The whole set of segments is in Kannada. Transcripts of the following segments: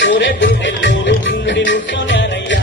ಸೂರ್ಯ ಎಲ್ಲೂರು ನುಡಿ ನುಡಿಸೋನಯ್ಯ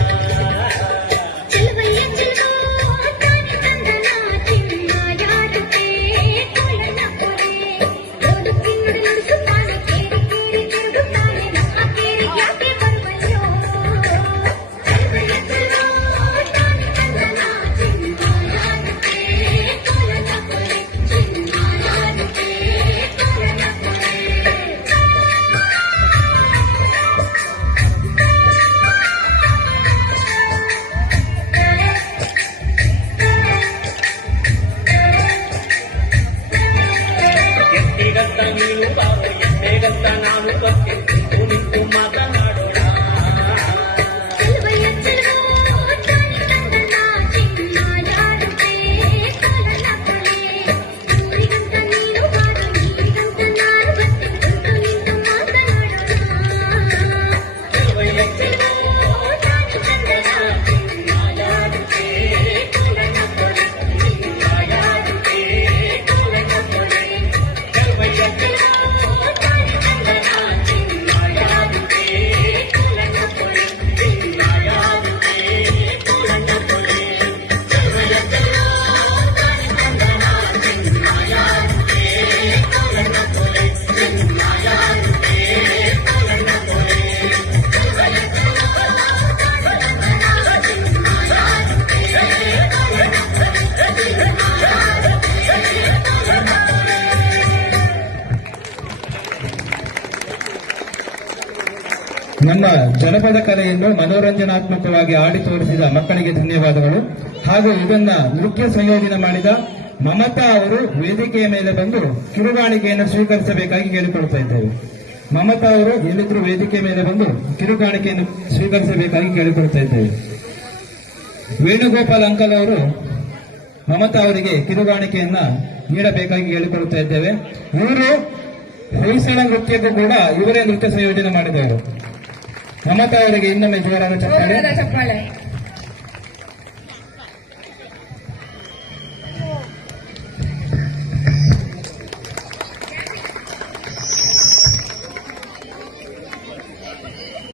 ಬೇಗಂತ ನಾನು ಕಟ್ಟಿದ್ದು ನಿಂತು ಮಾತನಾಡೋಣ ನಮ್ಮ ಜನಪದ ಕಲೆಯನ್ನು ಮನೋರಂಜನಾತ್ಮಕವಾಗಿ ಆಡಿ ತೋರಿಸಿದ ಮಕ್ಕಳಿಗೆ ಧನ್ಯವಾದಗಳು. ಹಾಗೂ ಇದನ್ನ ನೃತ್ಯ ಸಂಯೋಜನೆ ಮಾಡಿದ ಮಮತಾ ಅವರು ವೇದಿಕೆಯ ಮೇಲೆ ಬಂದು ಕಿರುಗಾಣಿಕೆಯನ್ನು ಸ್ವೀಕರಿಸಬೇಕಾಗಿ ಕೇಳಿಕೊಳ್ತಾ ಇದ್ದೇವೆ. ಮಮತಾ ಅವರು ಎಲ್ಲಿದ್ರು ವೇದಿಕೆ ಮೇಲೆ ಬಂದು ಕಿರುಗಾಣಿಕೆಯನ್ನು ಸ್ವೀಕರಿಸಬೇಕಾಗಿ ಕೇಳಿಕೊಳ್ತಾ ಇದ್ದೇವೆ. ವೇಣುಗೋಪಾಲ್ ಅಂಕಲ್ ಅವರು ಮಮತಾ ಅವರಿಗೆ ಕಿರುಗಾಣಿಕೆಯನ್ನ ನೀಡಬೇಕಾಗಿ ಕೇಳಿಕೊಳ್ತಾ ಇದ್ದೇವೆ. ಇವರು ಹೊಯ್ಸಳ ನೃತ್ಯಕ್ಕೂ ಕೂಡ ಇವರೇ ನೃತ್ಯ ಸಂಯೋಜನೆ ಮಾಡಿದವರು. ಮಮತಾ ಅವರಿಗೆ ಇನ್ನೊಮ್ಮೆ ಜೋರಾದ ಚಪ್ಪಾಳೆ.